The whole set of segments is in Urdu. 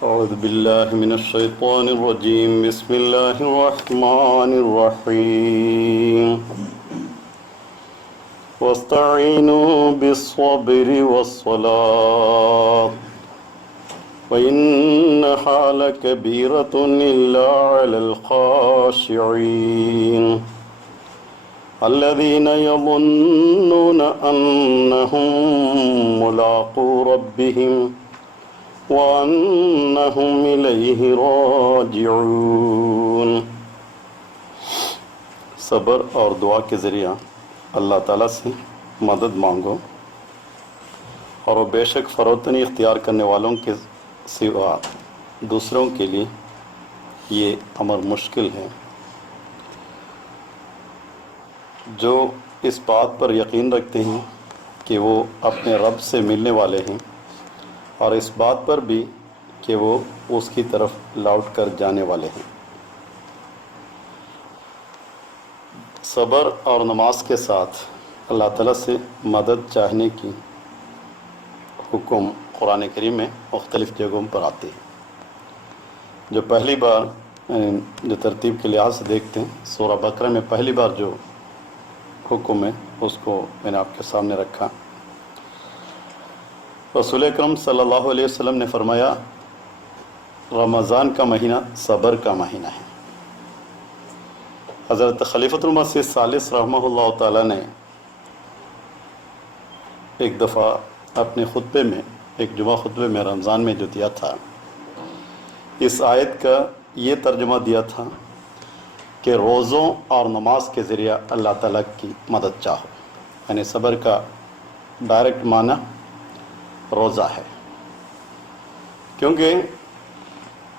أعوذ بالله من الشيطان الرجيم بسم الله الرحمن الرحيم واستعينوا بالصبر والصلاة وإنها لكبيرة إلا على الخاشعين الذين يظنون أنهم ملاقو ربهم وَأَنَّهُمْ إِلَيْهِ راجعون۔ صبر اور دعا کے ذریعہ اللہ تعالیٰ سے مدد مانگو، اور وہ بے شک فروتنی اختیار کرنے والوں کے سوا دوسروں کے لیے یہ امر مشکل ہے۔ جو اس بات پر یقین رکھتے ہیں کہ وہ اپنے رب سے ملنے والے ہیں، اور اس بات پر بھی کہ وہ اس کی طرف لوٹ کر جانے والے ہیں۔ صبر اور نماز کے ساتھ اللہ تعالیٰ سے مدد چاہنے کی حکم قرآن کریم میں مختلف جگہوں پر آتے ہیں۔ جو پہلی بار جو ترتیب کے لحاظ سے دیکھتے ہیں، سورہ بقرہ میں پہلی بار جو حکم ہے اس کو میں نے آپ کے سامنے رکھا۔ رسول اکرم صلی اللہ علیہ وسلم نے فرمایا، رمضان کا مہینہ صبر کا مہینہ ہے۔ حضرت خلیفۃ المسیح ثالث رحمہ اللہ تعالیٰ نے ایک دفعہ اپنے خطبے میں، ایک جمعہ خطبے میں رمضان میں جو دیا تھا، اس آیت کا یہ ترجمہ دیا تھا کہ روزوں اور نماز کے ذریعہ اللہ تعالیٰ کی مدد چاہو، یعنی صبر کا ڈائریکٹ معنی روزہ ہے، کیونکہ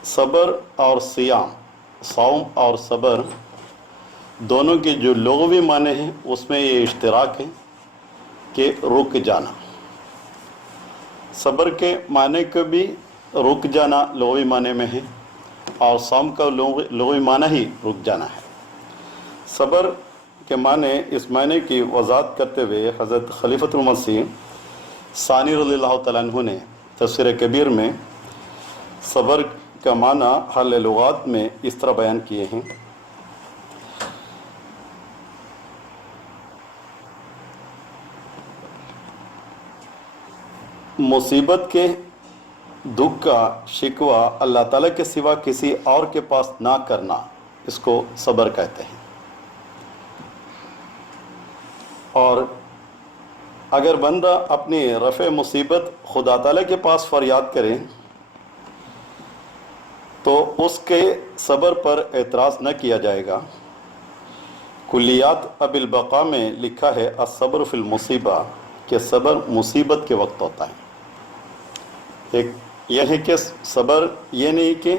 صبر اور صیام، صوم اور صبر دونوں کے جو لغوی معنی ہیں اس میں یہ اشتراک ہے کہ رک جانا۔ صبر کے معنی کو بھی رک جانا لغوی معنی میں ہے، اور صوم کا لغوی معنی ہی رک جانا ہے۔ صبر کے معنی، اس معنی کی وضاحت کرتے ہوئے حضرت خلیفۃ المسیح ثانی رضی اللہ تعالیٰ عنہ نے تفسیر کبیر میں صبر کا معنی حل لغات میں اس طرح بیان کیے ہیں۔ مصیبت کے دکھ کا شکوہ اللہ تعالیٰ کے سوا کسی اور کے پاس نہ کرنا، اس کو صبر کہتے ہیں۔ اور اگر بندہ اپنی رفع مصیبت خدا تعالیٰ کے پاس فریاد کرے تو اس کے صبر پر اعتراض نہ کیا جائے گا۔ کلیات ابی البقاء میں لکھا ہے، الصبر فی المصیبہ، کہ صبر مصیبت کے وقت ہوتا ہے۔ ایک یہ ہے کہ صبر یہ نہیں کہ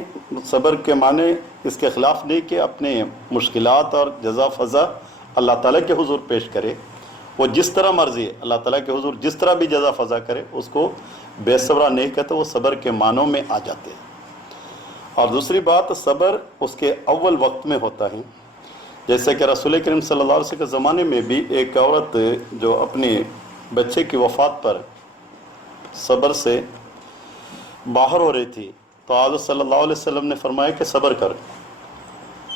صبر کے معنی اس کے خلاف نہیں کہ اپنے مشکلات اور جزا فضا اللہ تعالیٰ کے حضور پیش کرے، وہ جس طرح مرضی ہے اللہ تعالیٰ کے حضور جس طرح بھی جزا فضا کرے اس کو بے صبرہ نہیں کہتے، وہ صبر کے معنوں میں آ جاتے ہیں۔ اور دوسری بات، صبر اس کے اول وقت میں ہوتا ہے، جیسے کہ رسول کریم صلی اللہ علیہ وسلم کے زمانے میں بھی ایک عورت جو اپنے بچے کی وفات پر صبر سے باہر ہو رہی تھی، تو حضرت صلی اللہ علیہ وسلم نے فرمایا کہ صبر کر۔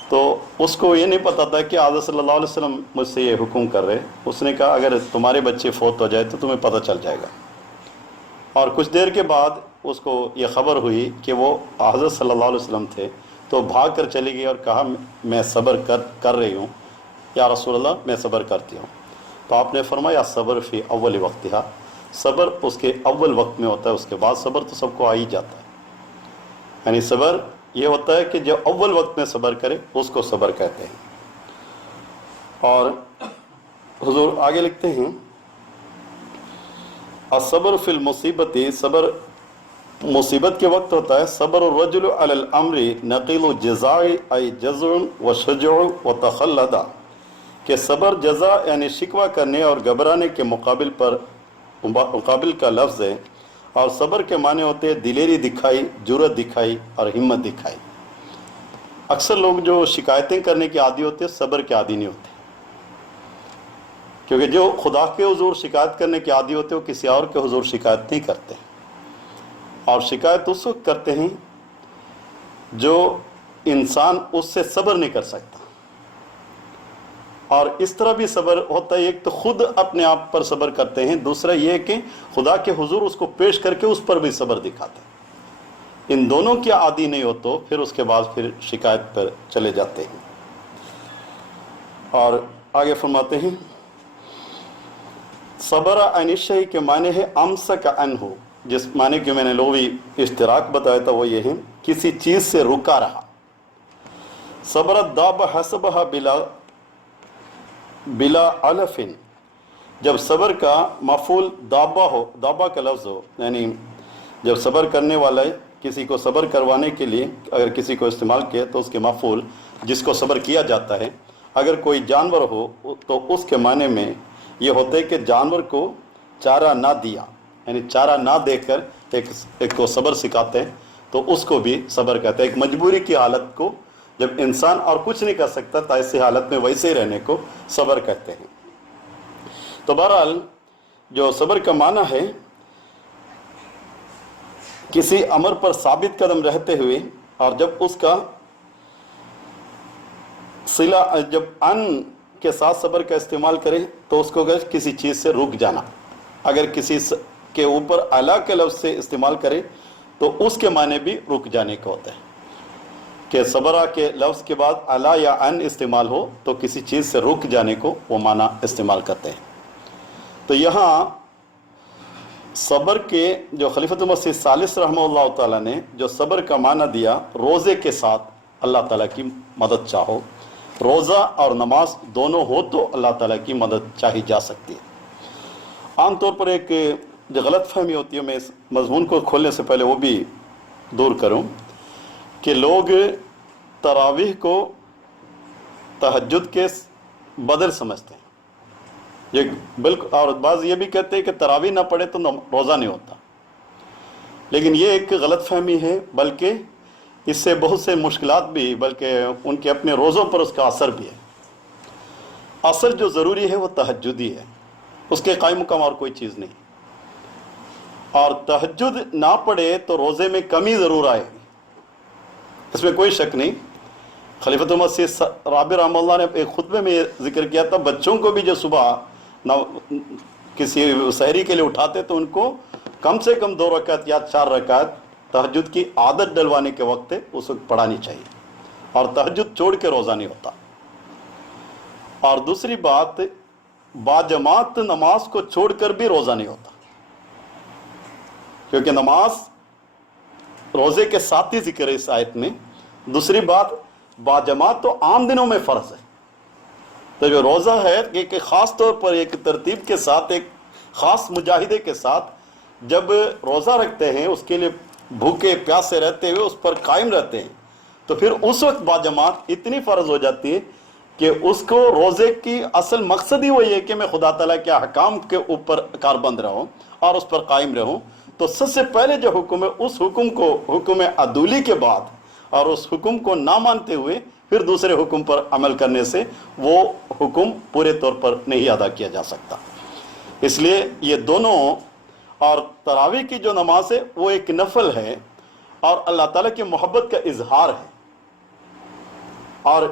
تو اس کو یہ نہیں پتا تھا کہ حضرت صلی اللہ علیہ وسلم مجھ سے یہ حکم کر رہے۔ اس نے کہا اگر تمہارے بچے فوت ہو جائے تو تمہیں پتہ چل جائے گا۔ اور کچھ دیر کے بعد اس کو یہ خبر ہوئی کہ وہ حضرت صلی اللہ علیہ وسلم تھے، تو بھاگ کر چلی گئی اور کہا میں صبر کر رہی ہوں یا رسول اللہ، میں صبر کرتی ہوں۔ تو آپ نے فرمایا صبر فی اول وقتہا، صبر اس کے اول وقت میں ہوتا ہے، اس کے بعد صبر تو سب کو آ ہی جاتا ہے۔ یعنی صبر یہ ہوتا ہے کہ جو اول وقت میں صبر کرے اس کو صبر کہتے ہیں۔ اور حضور آگے لکھتے ہیں، الصبر فی المصیبت، صبر مصیبت کے وقت ہوتا ہے۔ صبر الرجل علی الامر نقیل جزاء ای جزع و شجع و تخلد، کہ صبر جزا یعنی شکوہ کرنے اور گھبرانے کے مقابل کا لفظ ہے، اور صبر کے معنی ہوتے ہیں دلیری دکھائی، جرأت دکھائی اور ہمت دکھائی۔ اکثر لوگ جو شکایتیں کرنے کے عادی ہوتے ہیں صبر کے عادی نہیں ہوتے، کیونکہ جو خدا کے حضور شکایت کرنے کے عادی ہوتے ہیں وہ کسی اور کے حضور شکایت نہیں کرتے، اور شکایت اس وقت کرتے ہیں جو انسان اس سے صبر نہیں کر سکتا. اور اس طرح بھی صبر ہوتا ہے، ایک تو خود اپنے آپ پر صبر کرتے ہیں، دوسرا یہ کہ خدا کے حضور اس کو پیش کر کے اس پر بھی صبر دکھاتے ہیں. ان دونوں کے عادی نہیں ہو تو پھر اس کے بعد پھر شکایت پر چلے جاتے ہیں. اور آگے فرماتے ہیں صبر عن الشیء کے معنی ہے امسک عنہ، جس معنی کہ میں نے لغوی اشتراک بتایا تھا وہ یہ ہے کسی چیز سے رکا رہا. صبر الداب حسبها بلا علف، جب صبر کا مفعول دابہ ہو، دابہ کا لفظ ہو، یعنی جب صبر کرنے والا ہے کسی کو صبر کروانے کے لیے اگر کسی کو استعمال کیا تو اس کے مفعول جس کو صبر کیا جاتا ہے، اگر کوئی جانور ہو تو اس کے معنی میں یہ ہوتا ہے کہ جانور کو چارہ نہ دیا، یعنی چارہ نہ دے کر ایک کو صبر سکھاتے ہیں تو اس کو بھی صبر کہتے ہیں. ایک مجبوری کی حالت کو جب انسان اور کچھ نہیں کر سکتا تو ایسی حالت میں ویسے ہی رہنے کو صبر کہتے ہیں. تو بہرحال جو صبر کا معنی ہے کسی امر پر ثابت قدم رہتے ہوئے، اور جب اس کا صلہ جب ان کے ساتھ صبر کا استعمال کرے تو اس کو کسی چیز سے رک جانا. اگر کسی کے اوپر الا کے لفظ سے استعمال کرے تو اس کے معنی بھی رک جانے کا ہوتا ہے کہ صبرہ کے لفظ کے بعد الا یا ان استعمال ہو تو کسی چیز سے رک جانے کو وہ معنی استعمال کرتے ہیں. تو یہاں صبر کے جو خلیفۃ المسیح ثالث رحمہ اللہ تعالیٰ نے جو صبر کا معنی دیا، روزے کے ساتھ اللہ تعالیٰ کی مدد چاہو، روزہ اور نماز دونوں ہو تو اللہ تعالیٰ کی مدد چاہی جا سکتی ہے. عام طور پر ایک جو غلط فہمی ہوتی ہے، میں اس مضمون کو کھولنے سے پہلے وہ بھی دور کروں کہ لوگ تراویح کو تہجد کے بدل سمجھتے ہیں. یہ بالکل، اور بعض یہ بھی کہتے ہیں کہ تراویح نہ پڑھے تو روزہ نہیں ہوتا، لیکن یہ ایک غلط فہمی ہے، بلکہ اس سے بہت سے مشکلات بھی، بلکہ ان کے اپنے روزوں پر اس کا اثر بھی ہے. اصل جو ضروری ہے وہ تہجد ہی ہے، اس کے قائم مقام اور کوئی چیز نہیں. اور تہجد نہ پڑھے تو روزے میں کمی ضرور آئے گی، اس میں کوئی شک نہیں. خلیفۃ المسیح رابع رحمہ اللہ نے ایک خطبے میں یہ ذکر کیا تھا، بچوں کو بھی جو صبح کسی سحری کے لیے اٹھاتے تو ان کو کم سے کم 2 رکعت یا 4 رکعت تہجد کی عادت ڈلوانے کے وقت اس وقت پڑھانی چاہیے، اور تہجد چھوڑ کے روزہ نہیں ہوتا. اور دوسری بات، باجماعت نماز کو چھوڑ کر بھی روزہ نہیں ہوتا، کیونکہ نماز روزے کے ساتھ ہی ذکر ہے اس آیت میں. دوسری بات، باجماعت تو عام دنوں میں فرض ہے، تو جو روزہ ہے ایک خاص طور پر ایک ترتیب کے ساتھ، ایک خاص مجاہدے کے ساتھ جب روزہ رکھتے ہیں، اس کے لیے بھوکے پیاسے رہتے ہوئے اس پر قائم رہتے ہیں، تو پھر اس وقت باجماعت اتنی فرض ہو جاتی ہے کہ اس کو روزے کی اصل مقصد ہی وہی ہے کہ میں خدا تعالیٰ کے احکام کے اوپر کاربند رہوں اور اس پر قائم رہوں. تو سب سے پہلے جو حکم ہے اس حکم کو، حکم عدولی کے بعد، اور اس حکم کو نہ مانتے ہوئے پھر دوسرے حکم پر عمل کرنے سے وہ حکم پورے طور پر نہیں ادا کیا جا سکتا. اس لیے یہ دونوں، اور تراویح کی جو نماز ہے وہ ایک نفل ہے اور اللہ تعالیٰ کی محبت کا اظہار ہے، اور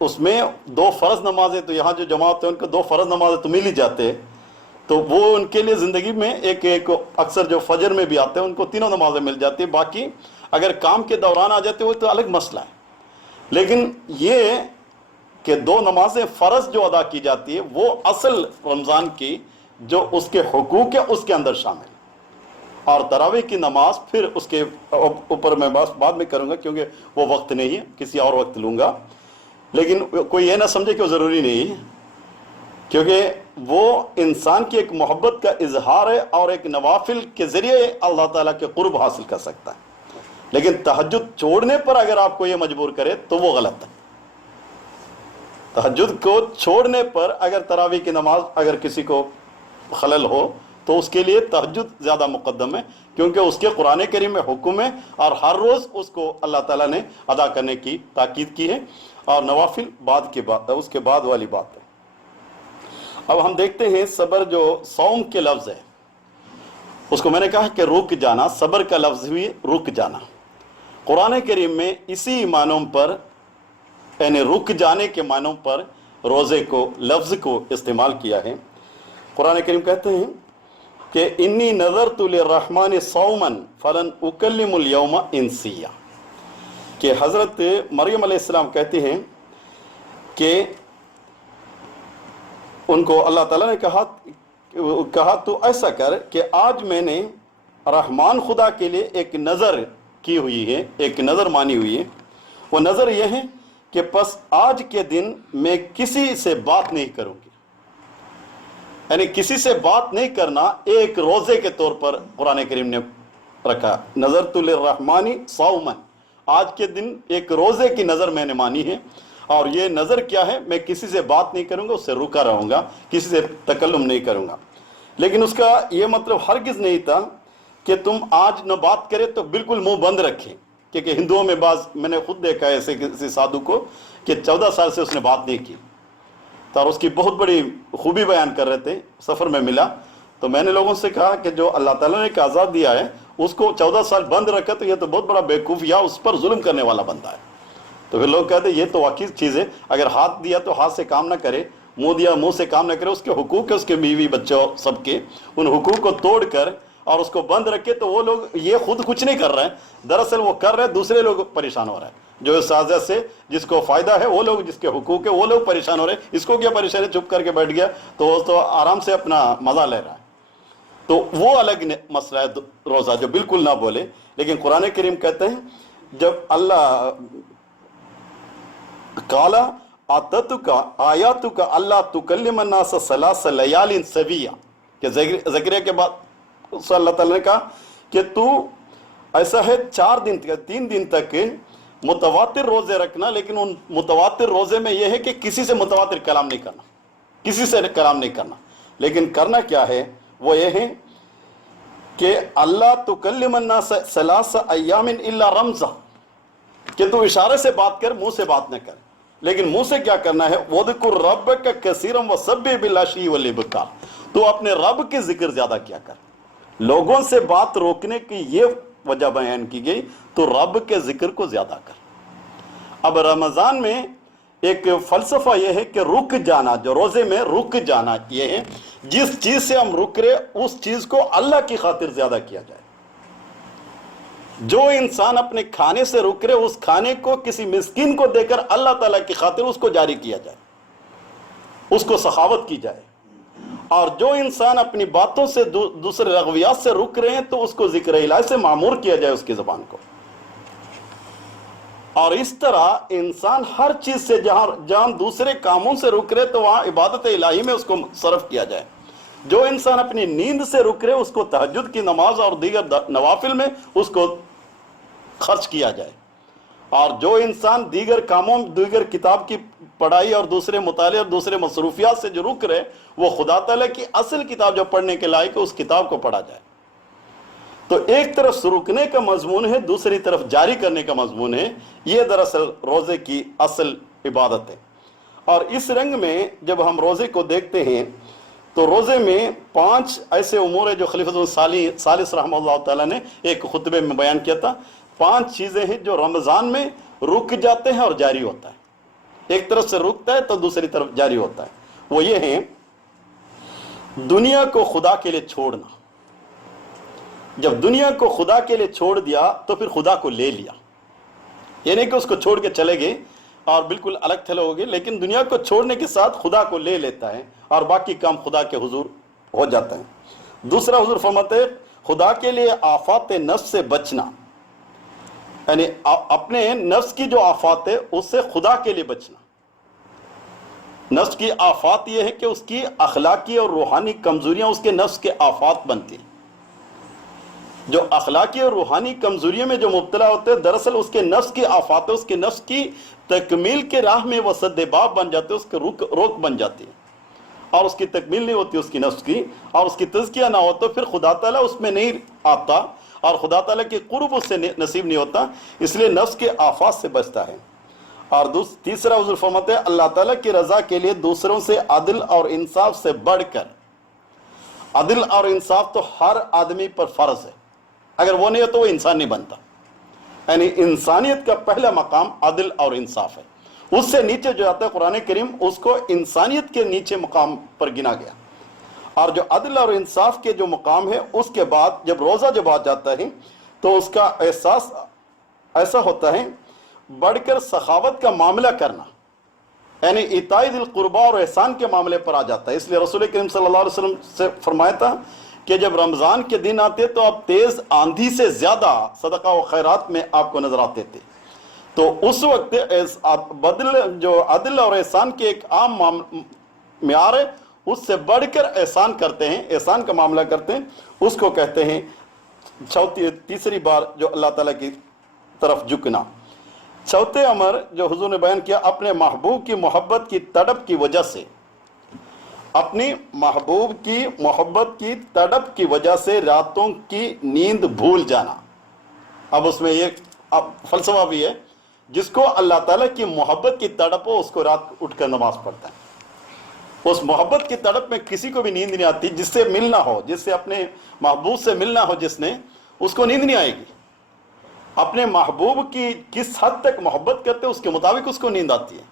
اس میں 2 فرض نمازیں، تو یہاں جو جماعت ہے ان کو 2 فرض نمازیں تو مل ہی جاتے ہیں، تو وہ ان کے لیے زندگی میں ایک اکثر جو فجر میں بھی آتے ہیں ان کو 3 نمازیں مل جاتی ہیں. باقی اگر کام کے دوران آ جاتے وہ تو الگ مسئلہ ہے. لیکن یہ کہ 2 نمازیں فرض جو ادا کی جاتی ہے وہ اصل رمضان کی جو اس کے حقوق ہے اس کے اندر شامل، اور تراویح کی نماز پھر اس کے اوپر میں بس بعد میں کروں گا کیونکہ وہ وقت نہیں ہے، کسی اور وقت لوں گا. لیکن کوئی یہ نہ سمجھے کہ وہ ضروری نہیں ہے، کیونکہ وہ انسان کی ایک محبت کا اظہار ہے اور ایک نوافل کے ذریعے اللہ تعالیٰ کے قرب حاصل کر سکتا ہے. لیکن تہجد چھوڑنے پر اگر آپ کو یہ مجبور کرے تو وہ غلط ہے. تہجد کو چھوڑنے پر اگر تراویح کی نماز اگر کسی کو خلل ہو تو اس کے لیے تہجد زیادہ مقدم ہے، کیونکہ اس کے قرآن کریم میں حکم ہے اور ہر روز اس کو اللہ تعالیٰ نے ادا کرنے کی تاکید کی ہے، اور نوافل بعد کی بات ہے، اس کے بعد والی بات ہے. اب ہم دیکھتے ہیں صبر جو صوم کے لفظ ہے اس کو میں نے کہا کہ رک جانا، صبر کا لفظ بھی رک جانا. قرآن کریم میں اسی معنوں پر یعنی رک جانے کے معنوں پر روزے کو لفظ کو استعمال کیا ہے۔ قرآن کریم کہتے ہیں کہ انی نذرت للرحمن صوما فلن اکلم اليوم انسیا، کہ حضرت مریم علیہ السلام کہتی ہیں کہ ان کو اللہ تعالیٰ نے کہا تو ایسا کر کہ آج میں نے رحمان خدا کے لیے ایک نظر کی ہوئی ہے، ایک نظر مانی ہوئی ہے۔ وہ نظر یہ ہے کہ پس آج کے دن میں کسی سے بات نہیں کروں گی، یعنی کسی سے بات نہیں کرنا ایک روزے کے طور پر قرآن کریم نے رکھا۔ نظرت للرحمن صوما، آج کے دن ایک روزے کی نظر میں نے مانی ہے، اور یہ نظر کیا ہے؟ میں کسی سے بات نہیں کروں گا، اس سے رکا رہوں گا، کسی سے تکلم نہیں کروں گا۔ لیکن اس کا یہ مطلب ہرگز نہیں تھا کہ تم آج نہ بات کرے تو بالکل منہ بند رکھیں، کیونکہ ہندوؤں میں میں نے خود دیکھا ہے ایسے کسی سادھو کو کہ 14 سال سے اس نے بات نہیں کی، اور اس کی بہت بڑی خوبی بیان کر رہے تھے۔ سفر میں ملا تو میں نے لوگوں سے کہا کہ جو اللہ تعالیٰ نے ایک آزاد دیا ہے اس کو 14 سال بند رکھا تو یہ تو بہت بڑا بیوقوف یا اس پر ظلم کرنے والا بندہ ہے۔ تو پھر لوگ کہتے ہیں یہ تو واقعی چیز ہے، اگر ہاتھ دیا تو ہاتھ سے کام نہ کرے، منہ دیا منہ سے کام نہ کرے، اس کے حقوق ہے، اس کے بیوی بچوں سب کے، ان حقوق کو توڑ کر اور اس کو بند رکھے تو وہ لوگ یہ خود کچھ نہیں کر رہے ہیں، دراصل وہ کر رہے ہیں، دوسرے لوگ پریشان ہو رہے ہیں۔ جو اس سازش سے جس کو فائدہ ہے وہ لوگ، جس کے حقوق ہے وہ لوگ پریشان ہو رہے ہیں، اس کو کیا پریشانی، چپ کر کے بیٹھ گیا تو وہ تو آرام سے اپنا مزہ لے رہا ہے۔ تو وہ الگ مسئلہ ہے روزہ جو بالکل نہ بولے۔ لیکن قرآن کریم کہتے ہیں جب اللہ قالا آتتک آیاتک اللہ تکلم الناس ثلاث لیال سویہ، کہ زکریا کے بعد اس اللہ تعالیٰ نے کہا کہ تو ایسا ہے 3 دن تک متواتر روزے رکھنا، لیکن ان متواتر روزے میں یہ ہے کہ کسی سے متواتر کلام نہیں کرنا، کسی سے کلام نہیں کرنا۔ لیکن کرنا کیا ہے؟ وہ یہ ہے کہ اللہ تکلم الناس ثلاث ایام الا رمزا، کہ تو اشارے سے بات کر، منہ سے بات نہ کر۔ لیکن منہ سے کیا کرنا ہے؟ وَذْكُرْ رَبَّكَ كَثِيرًا وَسَبِّحْ بِالْعَشِيِّ وَالْإِبْكَارِ، تو اپنے رب کے ذکر زیادہ کیا کر۔ لوگوں سے بات روکنے کی یہ وجہ بیان کی گئی، تو رب کے ذکر کو زیادہ کر۔ اب رمضان میں ایک فلسفہ یہ ہے کہ رک جانا، جو روزے میں رک جانا یہ ہے جس چیز سے ہم رک رہے اس چیز کو اللہ کی خاطر زیادہ کیا جائے۔ جو انسان اپنے کھانے سے رک رہے اس کھانے کو کسی مسکین کو دے کر اللہ تعالیٰ کی خاطر اس کو جاری کیا جائے، اس کو سخاوت کی جائے۔ اور جو انسان اپنی باتوں سے دوسرے رغویات سے رک رہے ہیں تو اس کو ذکر الہی سے معمور کیا جائے، اس کی زبان کو۔ اور اس طرح انسان ہر چیز سے جہاں دوسرے کاموں سے رک رہے تو وہاں عبادت الہی میں اس کو صرف کیا جائے۔ جو انسان اپنی نیند سے رک رہے اس کو تہجد کی نماز اور دیگر نوافل میں اس کو خرچ کیا جائے۔ اور جو انسان دیگر کاموں، دیگر کتاب کی پڑھائی اور دوسرے مطالعے اور دوسرے مصروفیات سے جو رک رہے وہ خدا تعالیٰ کی اصل کتاب جو پڑھنے کے لائق ہے اس کتاب کو پڑھا جائے۔ تو ایک طرف رکنے کا مضمون ہے، دوسری طرف جاری کرنے کا مضمون ہے۔ یہ دراصل روزے کی اصل عبادت ہے۔ اور اس رنگ میں جب ہم روزے کو دیکھتے ہیں تو روزے میں 5 ایسے امور ہیں جو خلیفۃ ثالث رحمہ اللہ تعالیٰ نے ایک خطبے میں بیان کیا تھا۔ 5 چیزیں ہیں جو رمضان میں رک جاتے ہیں اور جاری ہوتا ہے۔ ایک طرف سے رکتا ہے تو دوسری طرف جاری ہوتا ہے۔ وہ یہ ہیں: دنیا کو خدا کے لیے چھوڑنا۔ جب دنیا کو خدا کے لیے چھوڑ دیا تو پھر خدا کو لے لیا، یہ نہیں کہ اس کو چھوڑ کے چلے گئے اور بالکل الگ تھلگ ہو گئے، لیکن دنیا کو چھوڑنے کے ساتھ خدا کو لے لیتا ہے اور باقی کام خدا کے حضور ہو جاتا ہے۔ دوسرا حضور فرماتے ہیں خدا کے لیے آفات نفس سے بچنا، یعنی اپنے نفس کی جو آفات ہے اس سے خدا کے لیے بچنا۔ نفس کی آفات یہ ہے کہ اس کی اخلاقی اور روحانی کمزوریاں اس کے نفس کے آفات بنتی ہیں۔ جو اخلاقی اور روحانی کمزوریوں میں جو مبتلا ہوتے ہیں دراصل اس کے نفس کی آفات ہے، اس کے نفس کی تکمیل کے راہ میں وہ سد باب بن جاتے ہیں، اس کے روک بن جاتی ہے، اور اس کی تکمیل نہیں ہوتی اس کی نفس کی، اور اس کی تزکیہ نہ ہو تو پھر خدا تعالیٰ اس میں نہیں آتا اور خدا تعالیٰ کی قرب اس سے نصیب نہیں ہوتا، اس لیے نفس کے آفات سے بچتا ہے۔ اور تیسرا حضور فرماتے ہیں اللہ تعالیٰ کی رضا کے لیے دوسروں سے عدل اور انصاف سے بڑھ کر، عدل اور انصاف تو ہر آدمی پر فرض ہے، اگر وہ نہیں ہو تو وہ انسان نہیں بنتا۔ یعنی انسانیت کا پہلا مقام عدل اور انصاف ہے. اس سے نیچے جو آتا ہے قرآن کریم اس کو انسانیت کے نیچے مقام پر گنا گیا. اور جو عدل اور انصاف کے جو مقام ہے اس کے بعد جب روزہ جب آ جاتا ہے تو اس کا احساس ایسا ہوتا ہے بڑھ کر سخاوت کا معاملہ کرنا، یعنی اعطاء ذی القربیٰ اور احسان کے معاملے پر آ جاتا ہے. اس لیے رسول کریم صلی اللہ علیہ وسلم سے فرمایا تھا کہ جب رمضان کے دن آتے تو آپ تیز آندھی سے زیادہ صدقہ و خیرات میں آپ کو نظر آتے تھے. تو اس وقت جو عدل اور احسان کے ایک عام معیار ہے، اس سے بڑھ کر احسان کرتے ہیں، احسان کا معاملہ کرتے ہیں، اس کو کہتے ہیں تیسری بار جو اللہ تعالیٰ کی طرف جھکنا. چوتھے امر جو حضور نے بیان کیا، اپنے محبوب کی محبت کی تڑپ کی وجہ سے، اپنی محبوب کی محبت کی تڑپ کی وجہ سے راتوں کی نیند بھول جانا. اب اس میں یہ فلسفہ بھی ہے، جس کو اللہ تعالیٰ کی محبت کی تڑپ ہو اس کو رات اٹھ کر نماز پڑھتا ہے. اس محبت کی تڑپ میں کسی کو بھی نیند نہیں آتی. جس سے ملنا ہو، جس سے اپنے محبوب سے ملنا ہو جس نے، اس کو نیند نہیں آئے گی. اپنے محبوب کی کس حد تک محبت کرتے اس کے مطابق اس کو نیند آتی ہے.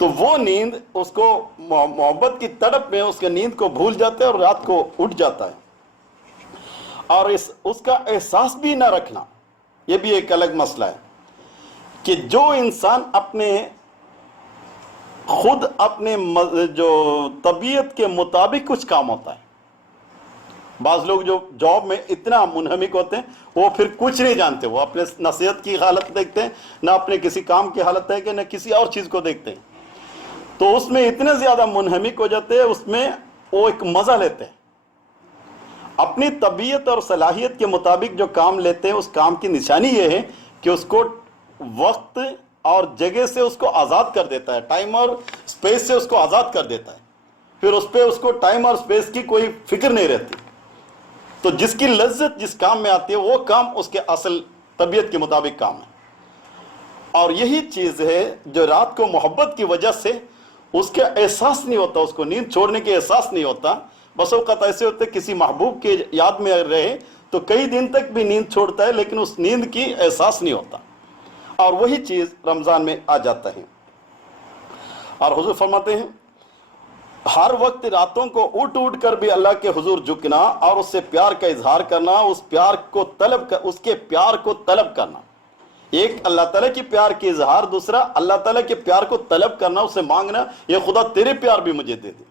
تو وہ نیند اس کو محبت کی تڑپ میں اس کے نیند کو بھول جاتا ہے اور رات کو اٹھ جاتا ہے. اور اس کا احساس بھی نہ رکھنا، یہ بھی ایک الگ مسئلہ ہے کہ جو انسان خود اپنے جو طبیعت کے مطابق کچھ کام ہوتا ہے. بعض لوگ جو جاب میں اتنا منہمک ہوتے ہیں وہ پھر کچھ نہیں جانتے، وہ اپنے نصیحت کی حالت دیکھتے ہیں، نہ اپنے کسی کام کی حالت ہے کہ نہ کسی اور چیز کو دیکھتے ہیں. تو اس میں اتنے زیادہ منہمک ہو جاتے ہیں، اس میں وہ ایک مزہ لیتے ہیں. اپنی طبیعت اور صلاحیت کے مطابق جو کام لیتے ہیں اس کام کی نشانی یہ ہے کہ اس کو وقت اور جگہ سے اس کو آزاد کر دیتا ہے، ٹائم اور اسپیس سے اس کو آزاد کر دیتا ہے. پھر اس پہ اس کو ٹائم اور اسپیس کی کوئی فکر نہیں رہتی. تو جس کی لذت جس کام میں آتی ہے وہ کام اس کے اصل طبیعت کے مطابق کام ہے. اور یہی چیز ہے جو رات کو محبت کی وجہ سے اس کے احساس نہیں ہوتا، اس کو نیند چھوڑنے کے احساس نہیں ہوتا. بس اوقات ایسے ہوتے کسی محبوب کے یاد میں رہے تو کئی دن تک بھی نیند چھوڑتا ہے لیکن اس نیند کی احساس نہیں ہوتا. اور وہی چیز رمضان میں آ جاتا ہے. اور حضور فرماتے ہیں ہر وقت راتوں کو اٹھ اٹھ کر بھی اللہ کے حضور جھکنا اور اس سے پیار کا اظہار کرنا، اس کے پیار کو طلب کرنا. ایک اللہ تعالیٰ کی پیار کی اظہار، دوسرا اللہ تعالیٰ کے پیار کو طلب کرنا، اسے مانگنا، یہ خدا تیرے پیار بھی مجھے دے دے.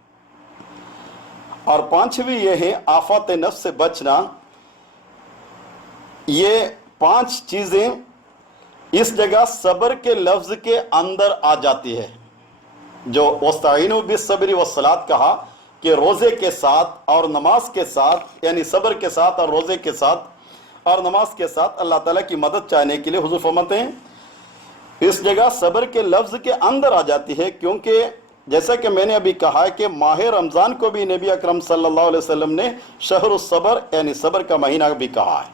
اور پانچویں یہ ہے آفات نفس سے بچنا. یہ 5 چیزیں اس جگہ صبر کے لفظ کے اندر آ جاتی ہے. جو وَاسْتَعِینُوا بِالصَّبْرِ وَالصَّلَاةِ کہا کہ روزے کے ساتھ اور نماز کے ساتھ، یعنی صبر کے ساتھ اور روزے کے ساتھ اور نماز کے ساتھ اللہ تعالیٰ کی مدد چاہنے کے لیے حضور فرماتے ہیں اس جگہ صبر کے لفظ کے اندر آ جاتی ہے. کیونکہ جیسا کہ میں نے ابھی کہا ہے کہ ماہ رمضان کو بھی نبی اکرم صلی اللہ علیہ وسلم نے شہر الصبر یعنی صبر کا مہینہ بھی کہا ہے.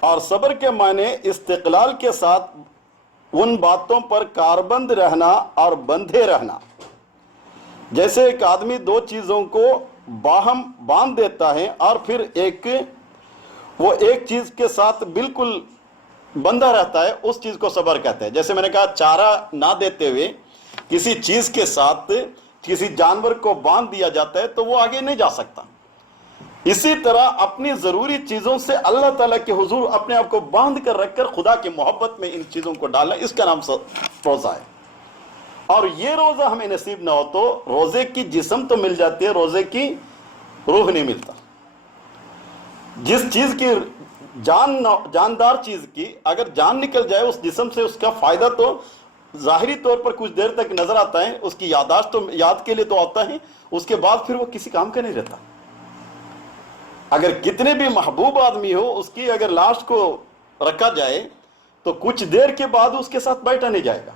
اور صبر کے معنی استقلال کے ساتھ ان باتوں پر کاربند رہنا اور بندھے رہنا. جیسے ایک آدمی 2 چیزوں کو باہم باندھ دیتا ہے اور پھر وہ ایک چیز کے ساتھ بالکل بندھا رہتا ہے، اس چیز کو صبر کہتے ہیں. جیسے میں نے کہا چارہ نہ دیتے ہوئے کسی چیز کے ساتھ کسی جانور کو باندھ دیا جاتا ہے تو وہ آگے نہیں جا سکتا. اسی طرح اپنی ضروری چیزوں سے اللہ تعالیٰ کے حضور اپنے آپ کو باندھ کر رکھ کر خدا کی محبت میں ان چیزوں کو ڈالنا، اس کا نام روزہ ہے. اور یہ روزہ ہمیں نصیب نہ ہو تو روزے کی جسم تو مل جاتی ہے، روزے کی روح نہیں ملتا. جس چیز کی جاندار چیز کی اگر جان نکل جائے اس جسم سے، اس کا فائدہ تو ظاہری طور پر کچھ دیر تک نظر آتا ہے، اس کی یاداشت تو یاد کے لیے تو آتا ہے، اس کے بعد پھر وہ کسی کام کا نہیں رہتا. اگر کتنے بھی محبوب آدمی ہو، اس کی اگر لاش کو رکھا جائے تو کچھ دیر کے بعد اس کے ساتھ بیٹھا نہیں جائے گا.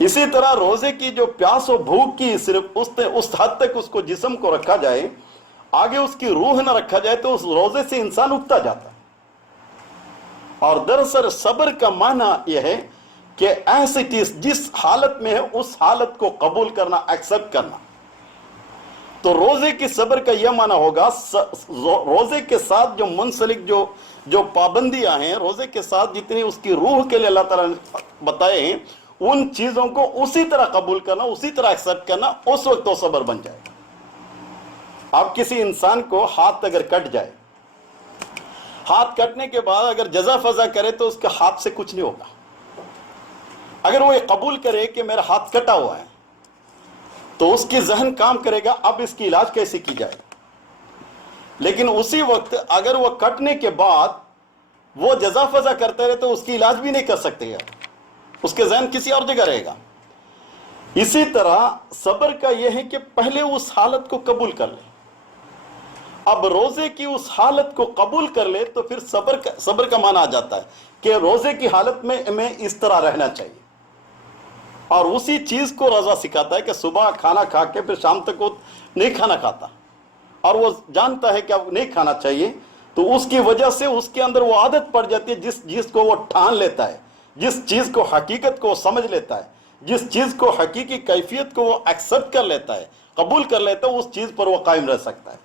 اسی طرح روزے کی جو پیاس و بھوک کی صرف اس حد تک اس کو جسم کو رکھا جائے، آگے اس کی روح نہ رکھا جائے تو اس روزے سے انسان اگتا جاتا ہے. اور دراصل صبر کا معنی یہ ہے کہ ایسی چیز جس حالت میں ہے اس حالت کو قبول کرنا، ایکسپٹ کرنا. تو روزے کی صبر کا یہ معنی ہوگا روزے کے ساتھ جو منسلک جو پابندیاں ہیں، روزے کے ساتھ جتنی اس کی روح کے لیے اللہ تعالیٰ نے بتائے ہیں، ان چیزوں کو اسی طرح قبول کرنا، اسی طرح ایکسپٹ کرنا، اس وقت تو صبر بن جائے گا۔ اب کسی انسان کو ہاتھ اگر کٹ جائے، ہاتھ کٹنے کے بعد اگر جزا فضا کرے تو اس کے ہاتھ سے کچھ نہیں ہوگا۔ اگر وہ یہ قبول کرے کہ میرا ہاتھ کٹا ہوا ہے تو اس کی ذہن کام کرے گا اب اس کی علاج کیسے کی جائے۔ لیکن اسی وقت اگر وہ کٹنے کے بعد وہ جزا فضا کرتے رہے تو اس کی علاج بھی نہیں کر سکتے گا، اس کے ذہن کسی اور جگہ رہے گا۔ اسی طرح صبر کا یہ ہے کہ پہلے اس حالت کو قبول کر لے۔ اب روزے کی اس حالت کو قبول کر لے تو پھر صبر کا معنی آ جاتا ہے کہ روزے کی حالت میں اس طرح رہنا چاہیے، اور اسی چیز کو روزہ سکھاتا ہے کہ صبح کھانا کھا کے پھر شام تک وہ نہیں کھانا کھاتا، اور وہ جانتا ہے کہ اب نہیں کھانا چاہیے، تو اس کی وجہ سے اس کے اندر وہ عادت پڑ جاتی ہے، جس چیز کو وہ ٹھان لیتا ہے، جس چیز کو حقیقت کو وہ سمجھ لیتا ہے، جس چیز کو حقیقی کیفیت کو وہ ایکسپٹ کر لیتا ہے، قبول کر لیتا ہے، اس چیز پر وہ قائم رہ سکتا ہے۔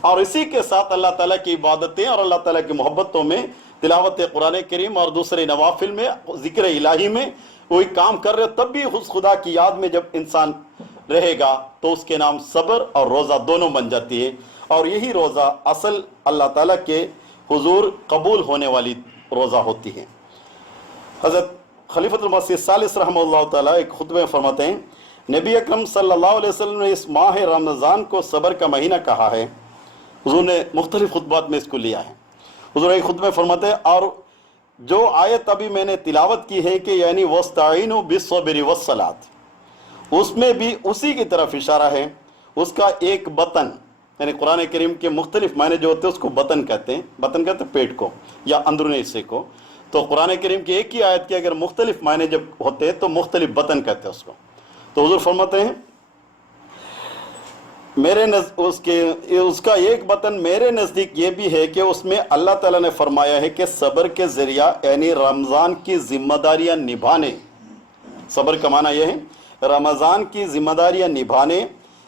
اور اسی کے ساتھ اللہ تعالیٰ کی عبادتیں اور اللہ تعالیٰ کی محبتوں میں، تلاوت قرآن کریم اور دوسرے نوافل میں، ذکر الہی میں وہی کام کر رہے، تب بھی اس خدا کی یاد میں جب انسان رہے گا تو اس کے نام صبر اور روزہ دونوں بن جاتی ہے، اور یہی روزہ اصل اللہ تعالیٰ کے حضور قبول ہونے والی روزہ ہوتی ہے۔ حضرت خلیفۃ المسیح ثالث رحمہ اللہ تعالیٰ ایک خطبے میں فرماتے ہیں، نبی اکرم صلی اللہ علیہ وسلم نے اس ماہ رمضان کو صبر کا مہینہ کہا ہے۔ حضور نے مختلف خطبات میں اس کو لیا ہے۔ حضور ایک خطبے میں فرماتے ہیں، اور جو آیت ابھی میں نے تلاوت کی ہے کہ یعنی وَاسْتَعِینُوا بِالصَّبْرِ وَالصَّلَاةِ، اس میں بھی اسی کی طرف اشارہ ہے۔ اس کا ایک بطن، یعنی قرآن کریم کے مختلف معنی جو ہوتے ہیں اس کو بطن کہتے ہیں، بطن کہتے ہیں پیٹ کو یا اندرونی حصے کو۔ تو قرآن کریم کی ایک ہی آیت کے اگر مختلف معنی جب ہوتے ہیں تو مختلف بطن کہتے ہیں اس کو۔ تو حضور فرماتے ہیں اس کا ایک بطن میرے نزدیک یہ بھی ہے کہ اس میں اللہ تعالیٰ نے فرمایا ہے کہ صبر کے ذریعہ یعنی رمضان کی ذمہ داریاں نبھانے، صبر کا معنی یہ ہے رمضان کی ذمہ داریاں نبھانے،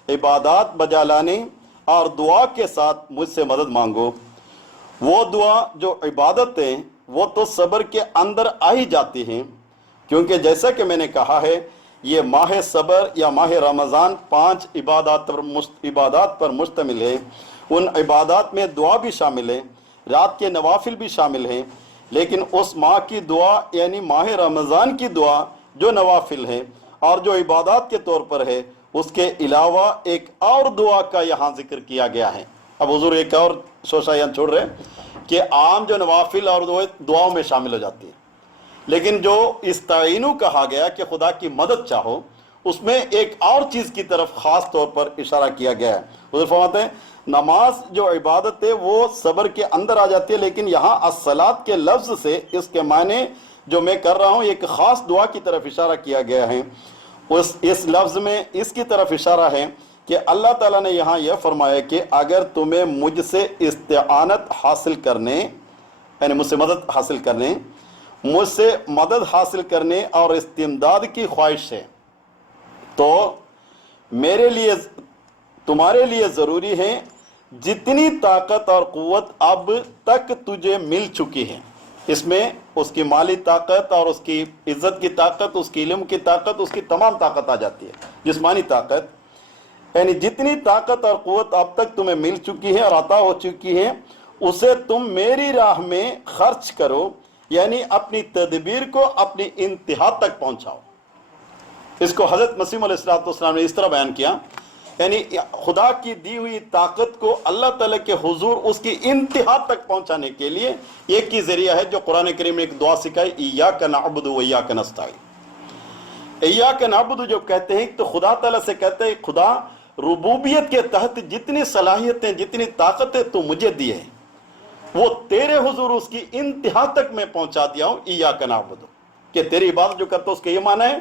عبادات بجا لانے اور دعا کے ساتھ مجھ سے مدد مانگو۔ وہ دعا جو عبادت ہے وہ تو صبر کے اندر آئی جاتی ہیں، کیونکہ جیسا کہ میں نے کہا ہے یہ ماہ صبر یا ماہ رمضان 5 عبادات پر مشتمل ہے۔ ان عبادات میں دعا بھی شامل ہے، رات کے نوافل بھی شامل ہیں، لیکن اس ماہ کی دعا یعنی ماہ رمضان کی دعا جو نوافل ہے اور جو عبادات کے طور پر ہے، اس کے علاوہ ایک اور دعا کا یہاں ذکر کیا گیا ہے۔ اب حضور ایک اور شوشہ یہاں چھوڑ رہے کہ عام جو نوافل اور دعاؤں میں شامل ہو جاتی ہے، لیکن جو استعینو کہا گیا کہ خدا کی مدد چاہو، اس میں ایک اور چیز کی طرف خاص طور پر اشارہ کیا گیا ہے۔ حضور فرماتے ہیں نماز جو عبادت ہے وہ صبر کے اندر آ جاتی ہے، لیکن یہاں الصلاۃ کے لفظ سے اس کے معنی جو میں کر رہا ہوں ایک خاص دعا کی طرف اشارہ کیا گیا ہے۔ اس لفظ میں اس کی طرف اشارہ ہے کہ اللہ تعالیٰ نے یہاں یہ فرمایا کہ اگر تمہیں مجھ سے استعانت حاصل کرنے، یعنی مجھ سے مدد حاصل کرنے، مجھ سے مدد حاصل کرنے اور استمداد کی خواہش ہے تو میرے لیے تمہارے لیے ضروری ہے جتنی طاقت اور قوت اب تک تجھے مل چکی ہے۔ اس میں اس کی مالی طاقت اور اس کی عزت کی طاقت، اس کی علم کی طاقت، اس کی تمام طاقت آ جاتی ہے، جسمانی طاقت، یعنی جتنی طاقت اور قوت اب تک تمہیں مل چکی ہے اور عطا ہو چکی ہے اسے تم میری راہ میں خرچ کرو، یعنی اپنی تدبیر کو اپنی انتہا تک پہنچاؤ۔ اس کو حضرت مسیح علیہ السلام نے اس طرح بیان کیا، یعنی خدا کی دی ہوئی طاقت کو اللہ تعالیٰ کے حضور اس کی انتہا تک پہنچانے کے لیے ایک ہی ذریعہ ہے جو قرآن کریم نے ایک دعا سکھائی، ایاک نعبد و ایاک نستعین۔ ایاک نعبد جو کہتے ہیں تو خدا تعالیٰ سے کہتے ہیں خدا ربوبیت کے تحت جتنی صلاحیتیں جتنی طاقتیں تو مجھے دی ہے وہ تیرے حضور اس کی انتہا تک میں پہنچا دیا ہوں، ایاک نعبد، کہ تیری عبادت جو کرتا ہوں اس کا یہ معنی ہے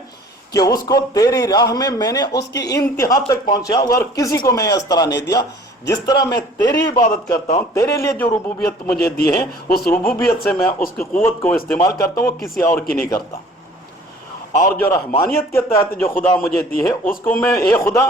کہ اس کو تیری راہ میں نے اس کی انتہا تک پہنچا، اور کسی کو میں اس طرح نہیں دیا جس طرح میں تیری عبادت کرتا ہوں، تیرے لیے جو ربوبیت مجھے دی ہے اس ربوبیت سے میں اس کی قوت کو استعمال کرتا ہوں، وہ کسی اور کی نہیں کرتا۔ اور جو رحمانیت کے تحت جو خدا مجھے دی ہے اس کو میں، اے خدا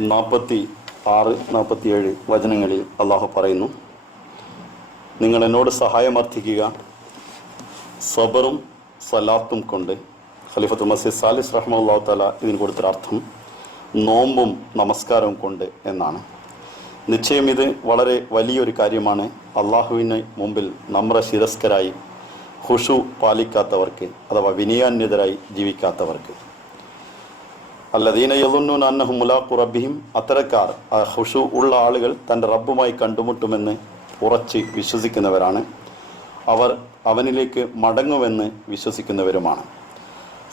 നാൽപ്പത്തി 47 വചനങ്ങളിൽ അള്ളാഹു പറയുന്നു, നിങ്ങൾ എന്നോട് സഹായമർത്ഥിക്കുക സബറും സലാത്തും കൊണ്ട്. ഖലീഫത്തുൽ മസീഹ് സാലിസ് റഹ്മത്തുള്ളാഹി തആല ഇതിന് കൊടുത്തൊരർത്ഥം നോമ്പും നമസ്കാരവും കൊണ്ട് എന്നാണ്. നിശ്ചയം ഇത് വളരെ വലിയൊരു കാര്യമാണ്. അള്ളാഹുവിന് മുമ്പിൽ നമ്രശിരസ്കരായി ഖുശു പാലിക്കാത്തവർക്ക്, അഥവാ വിനയാന്യതരായി ജീവിക്കാത്തവർക്ക്. അല്ലദീന യളുന്നൂന അന്നഹും മുലാഖു റബ്ബിഹിം, അത്തരക്കാർ, ആ ഖുശു ഉള്ള ആളുകൾ തൻ്റെ റബ്ബുമായി കണ്ടുമുട്ടുമെന്ന് ഉറച്ച് വിശ്വസിക്കുന്നവരാണ്. അവർ അവനിലേക്ക് മടങ്ങുമെന്ന് വിശ്വസിക്കുന്നവരുമാണ്.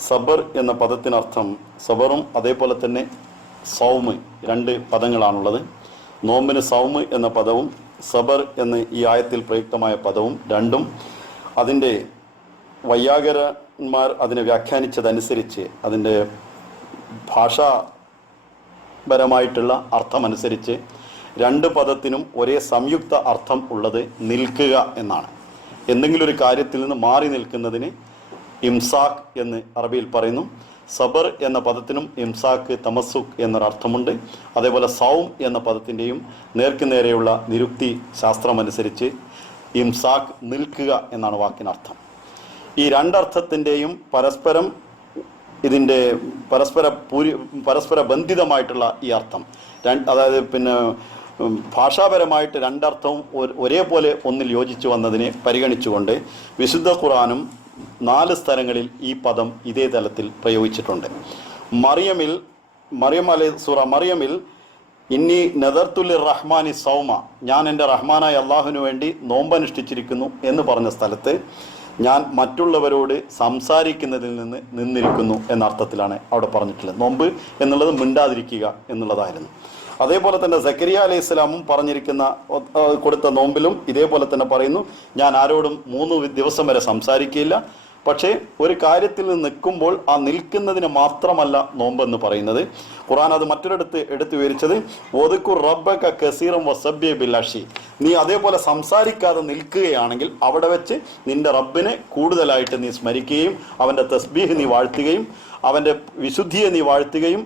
സബർ എന്ന പദത്തിനർത്ഥം സബറും അതേപോലെ തന്നെ സൗമ്, രണ്ട് പദങ്ങളാണുള്ളത്. നോമ്പിന് സൗമ് എന്ന പദവും സബർ എന്ന് ഈ ആയത്തിൽ പ്രയുക്തമായ പദവും രണ്ടും അതിൻ്റെ വൈയാകരന്മാർ അതിനെ വ്യാഖ്യാനിച്ചതനുസരിച്ച്, അതിൻ്റെ ഭാഷാപരമായിട്ടുള്ള അർത്ഥമനുസരിച്ച് രണ്ട് പദത്തിനും ഒരേ സംയുക്ത അർത്ഥം ഉള്ളത് നിൽക്കുക എന്നാണ്. എന്തെങ്കിലും ഒരു കാര്യത്തിൽ നിന്ന് മാറി നിൽക്കുന്നതിന് ഇംസാഖ് എന്ന് അറബിയിൽ പറയുന്നു. സബർ എന്ന പദത്തിനും ഇംസാഖ്, തമസുഖ് എന്നൊരർത്ഥമുണ്ട്. അതേപോലെ സൗം എന്ന പദത്തിൻ്റെയും നേർക്കുനേരെയുള്ള നിരുക്തി ശാസ്ത്രമനുസരിച്ച് ഇംസാക്ക് നിൽക്കുക എന്നാണ് വാക്കിനർത്ഥം. ഈ രണ്ടർത്ഥത്തിൻ്റെയും പരസ്പര ബന്ധിതമായിട്ടുള്ള ഈ അർത്ഥം, അതായത് ഭാഷാപരമായിട്ട് രണ്ടർത്ഥവും ഒരേപോലെ ഒന്നിൽ യോജിച്ചു വന്നതിനെ പരിഗണിച്ചുകൊണ്ട് വിശുദ്ധ ഖുർആനും 4 സ്ഥലങ്ങളിൽ ഈ പദം ഇതേ തലത്തിൽ പ്രയോഗിച്ചിട്ടുണ്ട്. മറിയമിൽ ഇന്നി നദർത്തുലിർ റഹ്മാനി സൗമ, ഞാൻ എൻ്റെ റഹ്മാനായ അള്ളാഹുവിന് വേണ്ടി നോമ്പനുഷ്ഠിച്ചിരിക്കുന്നു എന്ന് പറഞ്ഞ സ്ഥലത്ത് ഞാൻ മറ്റുള്ളവരോട് സംസാരിക്കുന്നതിൽ നിന്നിരിക്കുന്നു എന്ന അർത്ഥത്തിലാണ് അവിടെ പറഞ്ഞിട്ടുള്ളത്. നോമ്പ് എന്നുള്ളത് മിണ്ടാതിരിക്കുക എന്നുള്ളതായിരുന്നു. അതേപോലെ തന്നെ സക്കരിയ അലൈഹി സ്വലാമും കൊടുത്ത നോമ്പിലും ഇതേപോലെ തന്നെ പറയുന്നു, ഞാൻ ആരോടും 3 ദിവസം വരെ സംസാരിക്കുകയില്ല. പക്ഷേ ഒരു കാര്യത്തിൽ നിൽക്കുമ്പോൾ ആ നിൽക്കുന്നതിന് മാത്രമല്ല നോമ്പെന്ന് പറയുന്നത്. ഖുർആൻ അത് മറ്റൊരിടത്ത് എടുത്തു വിവരിച്ചത് ഒതുക്കുർ റബ്ബക കസീറൻ വസബ്ബി ബിൽ അഷി, നീ അതേപോലെ സംസാരിക്കാതെ നിൽക്കുകയാണെങ്കിൽ അവിടെ വെച്ച് നിന്റെ റബ്ബിനെ കൂടുതലായിട്ട് നീ സ്മരിക്കുകയും അവൻ്റെ തസ്ബീഹ് നീ വാഴ്ത്തുകയും അവൻ്റെ വിശുദ്ധിയെ നീ വാഴ്ത്തുകയും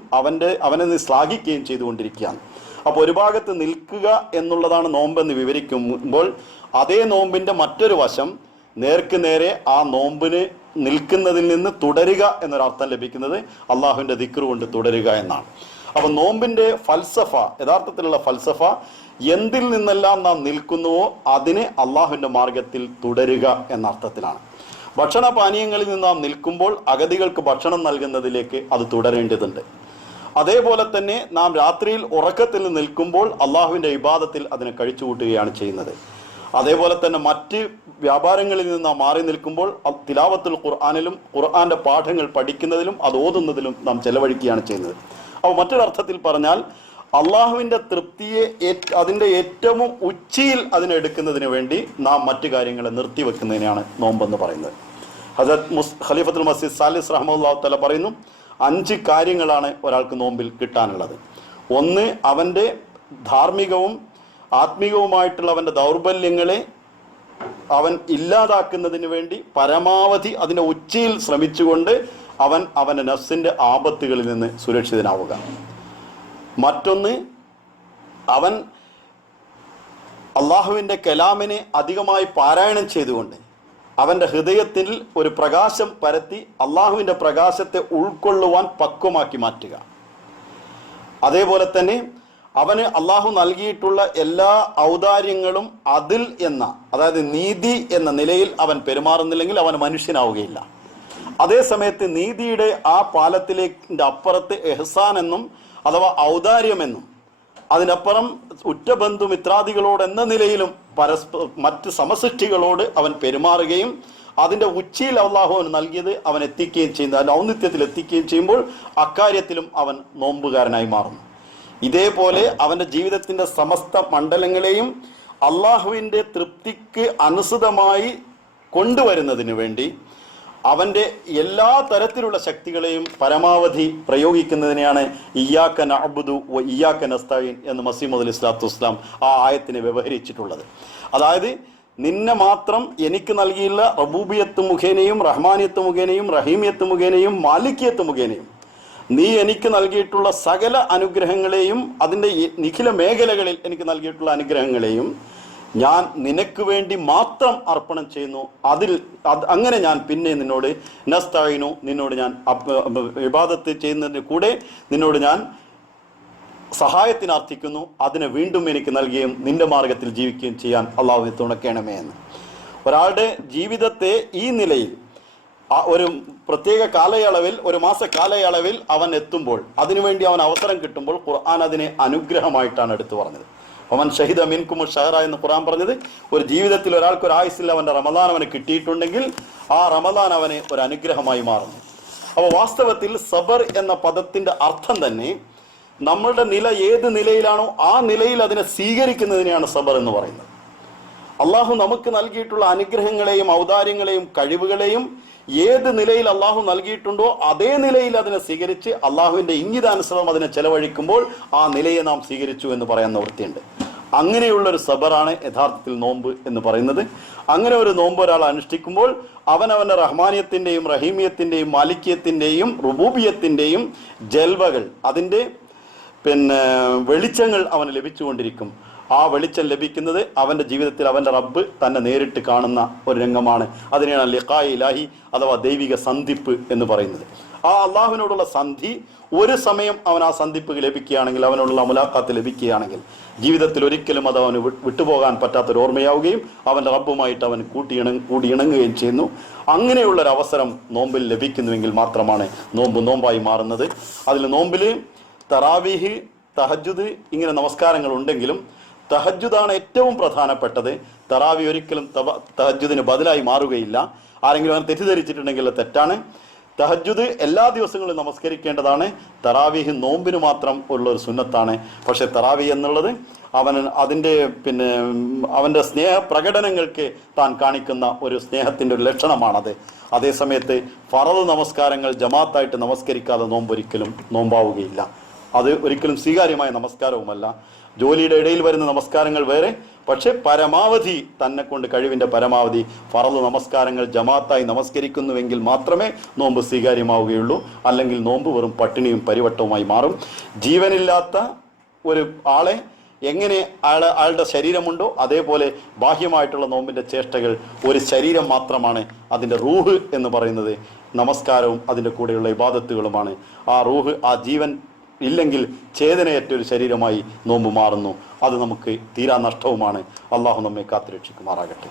അവനെ നീ ശ്ലാഘിക്കുകയും ചെയ്തുകൊണ്ടിരിക്കുകയാണ്. അപ്പോൾ ഒരു ഭാഗത്ത് നിൽക്കുക എന്നുള്ളതാണ് നോമ്പെന്ന് വിവരിക്കുമ്പോൾ അതേ നോമ്പിൻ്റെ മറ്റൊരു വശം നേർക്ക് നേരെ ആ നോമ്പിന് നിൽക്കുന്നതിൽ നിന്ന് തുടരുക എന്നൊരർത്ഥം ലഭിക്കുന്നത് അള്ളാഹുവിൻ്റെ ദിക്ർ കൊണ്ട് തുടരുക എന്നാണ്. അപ്പോൾ നോമ്പിൻ്റെ ഫൽസഫ, യഥാർത്ഥത്തിലുള്ള ഫൽസഫ, എന്തിൽ നിന്നെല്ലാം നാം നിൽക്കുന്നുവോ അതിനെ അള്ളാഹുവിൻ്റെ മാർഗത്തിൽ തുടരുക എന്ന അർത്ഥത്തിലാണ്. ഭക്ഷണപാനീയങ്ങളിൽ നിന്ന് നാം നിൽക്കുമ്പോൾ അഗതികൾക്ക് ഭക്ഷണം നൽകുന്നതിലേക്ക് അത് തുടരേണ്ടതുണ്ട്. അതേപോലെ തന്നെ നാം രാത്രിയിൽ ഉറക്കത്തിൽ നിൽക്കുമ്പോൾ അള്ളാഹുവിൻ്റെ ഇബാദത്തിൽ അതിനെ കഴിച്ചുകൂട്ടുകയാണ് ചെയ്യുന്നത്. അതേപോലെ തന്നെ മറ്റ് വ്യാപാരങ്ങളിൽ നിന്ന് നാം മാറി നിൽക്കുമ്പോൾ തിലാവത്തുൽ ഖുർആനിലും ഖുർആന്റെ പാഠങ്ങൾ പഠിക്കുന്നതിലും അത് ഓതുന്നതിലും നാം ചെലവഴിക്കുകയാണ് ചെയ്യുന്നത്. അപ്പോൾ മറ്റൊരർത്ഥത്തിൽ പറഞ്ഞാൽ അള്ളാഹുവിൻ്റെ തൃപ്തിയെ അതിൻ്റെ ഏറ്റവും ഉച്ചിയിൽ അതിനെടുക്കുന്നതിന് വേണ്ടി നാം മറ്റു കാര്യങ്ങളെ നിർത്തിവെക്കുന്നതിനാണ് നോമ്പെന്ന് പറയുന്നത്. ഹസരത്ത് ഖലീഫത്തുൽ മസീഹ് സാലിസ് റഹ്മത്തുള്ളാഹി തആല പറയുന്നു, 5 കാര്യങ്ങളാണ് ഒരാൾക്ക് നോമ്പിൽ കിട്ടാനുള്ളത്. ഒന്ന്, അവൻ്റെ ധാർമ്മികവും ആത്മീയവുമായിട്ടുള്ള അവൻ്റെ ദൗർബല്യങ്ങളെ അവൻ ഇല്ലാതാക്കുന്നതിന് വേണ്ടി പരമാവധി അതിൻ്റെ ഉച്ചയിൽ ശ്രമിച്ചുകൊണ്ട് അവൻ്റെ നഫ്സിൻ്റെ ആപത്തുകളിൽ നിന്ന് സുരക്ഷിതനാവുക. മറ്റൊന്ന്, അവൻ അള്ളാഹുവിൻ്റെ കലാമിനെ അധികമായി പാരായണം ചെയ്തുകൊണ്ട് അവൻ്റെ ഹൃദയത്തിൽ ഒരു പ്രകാശം പരത്തി അള്ളാഹുവിൻ്റെ പ്രകാശത്തെ ഉൾക്കൊള്ളുവാൻ പക്വമാക്കി മാറ്റുക. അതേപോലെ തന്നെ അവന് അള്ളാഹു നൽകിയിട്ടുള്ള എല്ലാ ഔദാര്യങ്ങളും അതിൽ അതായത് നീതി എന്ന നിലയിൽ അവൻ പെരുമാറുന്നില്ലെങ്കിൽ അവൻ മനുഷ്യനാവുകയില്ല. അതേസമയത്ത് നീതിയുടെ ആ പാലത്തിലേക്ക് അപ്പുറത്ത് എഹ്സാൻ എന്നും അഥവാ ഔദാര്യമെന്നും അതിനപ്പുറം ഉറ്റബന്ധു മിത്രാദികളോട് എന്ന നിലയിലും മറ്റ് സമസൃഷ്ടികളോട് അവൻ പെരുമാറുകയും അതിൻ്റെ ഉച്ചിയിൽ അള്ളാഹു അവൻ നൽകിയത് അവൻ എത്തിക്കുകയും ചെയ്യുന്നത്, അതിൻ്റെ ഔന്നിത്യത്തിൽ എത്തിക്കുകയും ചെയ്യുമ്പോൾ അക്കാര്യത്തിലും അവൻ നോമ്പുകാരനായി മാറുന്നു. ഇതേപോലെ അവൻ്റെ ജീവിതത്തിൻ്റെ സമസ്ത മണ്ഡലങ്ങളെയും അള്ളാഹുവിൻ്റെ തൃപ്തിക്ക് അനുസൃതമായി കൊണ്ടുവരുന്നതിന് വേണ്ടി അവൻ്റെ എല്ലാ തരത്തിലുള്ള ശക്തികളെയും പരമാവധി പ്രയോഗിക്കുന്നതിനെയാണ് ഇയ്യാക നഅ്ബുദു വ ഇയ്യാക നസ്തഈൻ എന്ന് മസീഹ് മൗഊദ് സ്വല്ലല്ലാഹു അലൈഹി വസല്ലം ആ ആയത്തിനെ വ്യവഹരിച്ചിട്ടുള്ളത്. അതായത് നിന്നെ മാത്രം എനിക്ക് നൽകിയുള്ള റബൂബിയത്ത് മുഖേനയും റഹ്മാനിയത്ത് മുഖേനയും റഹീമിയത്ത് മുഖേനയും മാലിക്കിയത്ത് മുഖേനയും നീ എനിക്ക് നൽകിയിട്ടുള്ള സകല അനുഗ്രഹങ്ങളെയും അതിൻ്റെ നിഖില മേഖലകളിൽ എനിക്ക് നൽകിയിട്ടുള്ള അനുഗ്രഹങ്ങളെയും ഞാൻ നിനക്ക് വേണ്ടി മാത്രം അർപ്പണം ചെയ്യുന്നു. അങ്ങനെ ഞാൻ പിന്നെ നിന്നോട് നസ്തഈനു, നിന്നോട് ഞാൻ ഇബാദത്ത് ചെയ്യുന്നതിന് കൂടെ നിന്നോട് ഞാൻ സഹായത്തിന് അർത്ഥിക്കുന്നു. അതിനെ വീണ്ടും എനിക്ക് നൽകുകയും നിന്റെ മാർഗത്തിൽ ജീവിക്കുകയും ചെയ്യാൻ അള്ളാഹുവിനെ തുണയ്ക്കണമേ എന്ന്. ഒരാളുടെ ജീവിതത്തെ ഈ നിലയിൽ ഒരു പ്രത്യേക കാലയളവിൽ, ഒരു മാസ കാലയളവിൽ അവൻ എത്തുമ്പോൾ, അതിനുവേണ്ടി അവൻ അവസരം കിട്ടുമ്പോൾ ഖുർആൻ അതിനെ അനുഗ്രഹമായിട്ടാണ് എടുത്തു പറഞ്ഞത്. അവൻ ഷഹിദ മിൻകും ഷഹറ എന്ന് ഖുർആൻ പറഞ്ഞത് ഒരു ജീവിതത്തിൽ ഒരാൾക്ക് ഒരു ആയുസ്സിൽ അവൻ്റെ റമദാൻ അവന് കിട്ടിയിട്ടുണ്ടെങ്കിൽ ആ റമദാൻ അവന് ഒരു അനുഗ്രഹമായി മാറുന്നു. അപ്പോൾ വാസ്തവത്തിൽ സബർ എന്ന പദത്തിൻ്റെ അർത്ഥം തന്നെ നമ്മളുടെ നില ഏത് നിലയിലാണോ ആ നിലയിൽ അതിനെ സ്വീകരിക്കുന്നതിനെയാണ് സബർ എന്ന് പറയുന്നത്. അള്ളാഹു നമുക്ക് നൽകിയിട്ടുള്ള അനുഗ്രഹങ്ങളെയും ഔദാര്യങ്ങളെയും കഴിവുകളെയും ഏത് നിലയിൽ അള്ളാഹു നൽകിയിട്ടുണ്ടോ അതേ നിലയിൽ അതിനെ സ്വീകരിച്ച് അള്ളാഹുവിൻ്റെ ഇംഗിതാനുസൃതം അതിനെ ചെലവഴിക്കുമ്പോൾ ആ നിലയെ നാം സ്വീകരിച്ചു എന്ന് പറയാൻ നിവൃത്തിയുണ്ട്. അങ്ങനെയുള്ളൊരു സബറാണ് യഥാർത്ഥത്തിൽ നോമ്പ് എന്ന് പറയുന്നത്. അങ്ങനെ ഒരു നോമ്പ് ഒരാൾ അനുഷ്ഠിക്കുമ്പോൾ അവനവൻ്റെ റഹ്മാനിയത്തിൻ്റെയും റഹീമിയത്തിൻ്റെയും മാലിക്യത്തിൻ്റെയും റുബൂബിയത്തിൻ്റെയും ജൽവകൾ, അതിൻ്റെ വെളിച്ചങ്ങൾ അവന് ലഭിച്ചുകൊണ്ടിരിക്കും. ആ വെളിച്ചം ലഭിക്കുന്നത് അവൻ്റെ ജീവിതത്തിൽ അവൻ്റെ റബ്ബ് തന്നെ നേരിട്ട് കാണുന്ന ഒരു രംഗമാണ്. അതിനെയാണ് ലിഖാ ഇലാഹി അഥവാ ദൈവിക സന്ധിപ്പ് എന്ന് പറയുന്നത്. ആ അള്ളാഹുവിനോടുള്ള സന്ധി ഒരു സമയം അവൻ ആ സന്ധിപ്പ് ലഭിക്കുകയാണെങ്കിൽ, അവനോടുള്ള മുലാഖാത്ത് ലഭിക്കുകയാണെങ്കിൽ ജീവിതത്തിൽ ഒരിക്കലും അത് അവന് വിട്ടുപോകാൻ പറ്റാത്തൊരു ഓർമ്മയാവുകയും അവൻ്റെ റബ്ബുമായിട്ട് അവൻ കൂടിയിണങ്ങുകയും ചെയ്യുന്നു. അങ്ങനെയുള്ളൊരവസരം നോമ്പിൽ ലഭിക്കുന്നുവെങ്കിൽ മാത്രമാണ് നോമ്പ് നോമ്പായി മാറുന്നത്. അതിൽ നോമ്പിൽ തറാവീഹ്, തഹജ്ജുദ് ഇങ്ങനെ നമസ്കാരങ്ങൾ ഉണ്ടെങ്കിലും തഹജ്ജുദാണ് ഏറ്റവും പ്രധാനപ്പെട്ടത്. തറാവി ഒരിക്കലും തഹജ്ജുദിന് ബദലായി മാറുകയില്ല. ആരെങ്കിലും അങ്ങനെ തെറ്റിദ്ധരിച്ചിട്ടുണ്ടെങ്കിൽ തെറ്റാണ്. തഹജ്ജുദ് എല്ലാ ദിവസങ്ങളും നമസ്കരിക്കേണ്ടതാണ്. തറാവീഹ് നോമ്പിന് മാത്രം ഉള്ളൊരു സുന്നത്താണ്. പക്ഷേ തറാവീഹ് എന്നുള്ളത് അവൻ്റെ സ്നേഹ പ്രകടനങ്ങൾക്ക് താൻ കാണിക്കുന്ന ഒരു സ്നേഹത്തിൻ്റെ ഒരു ലക്ഷണമാണത്. അതേസമയത്ത് ഫറദ് നമസ്കാരങ്ങൾ ജമാഅത്തായിട്ട് നമസ്കരിക്കാതെ നോമ്പൊരിക്കലും നോമ്പാവുകയില്ല. അത് ഒരിക്കലും സ്വീകാര്യമായ നമസ്കാരവുമല്ല. ജോലിയുടെ ഇടയിൽ വരുന്ന നമസ്കാരങ്ങൾ വേറെ, പക്ഷെ പരമാവധി തന്നെ കൊണ്ട് കഴിവിൻ്റെ പരമാവധി ഫറദ് നമസ്കാരങ്ങൾ ജമാഅത്തായി നമസ്കരിക്കുന്നുവെങ്കിൽ മാത്രമേ നോമ്പ് സ്വീകാര്യമാവുകയുള്ളൂ. അല്ലെങ്കിൽ നോമ്പ് വെറും പട്ടിണിയും പരിവട്ടവുമായി മാറും. ജീവനില്ലാത്ത ഒരു ആളെ എങ്ങനെ അയാളുടെ ശരീരമുണ്ടോ അതേപോലെ ബാഹ്യമായിട്ടുള്ള നോമ്പിൻ്റെ ചേഷ്ടകൾ ഒരു ശരീരം മാത്രമാണ്. അതിൻ്റെ റൂഹ് എന്ന് പറയുന്നത് നമസ്കാരവും അതിൻ്റെ കൂടെയുള്ള ഇബാദത്തുകളുമാണ്. ആ റൂഹ്, ആ ജീവൻ ഇല്ലെങ്കിൽ ചേതനയേറ്റൊരു ശരീരമായി നോമ്പ് മാറുന്നു. അത് നമുക്ക് തീരാ നഷ്ടവുമാണ്. അള്ളാഹു നമ്മെ കാത്തുരക്ഷിക്കുമാറാകട്ടെ.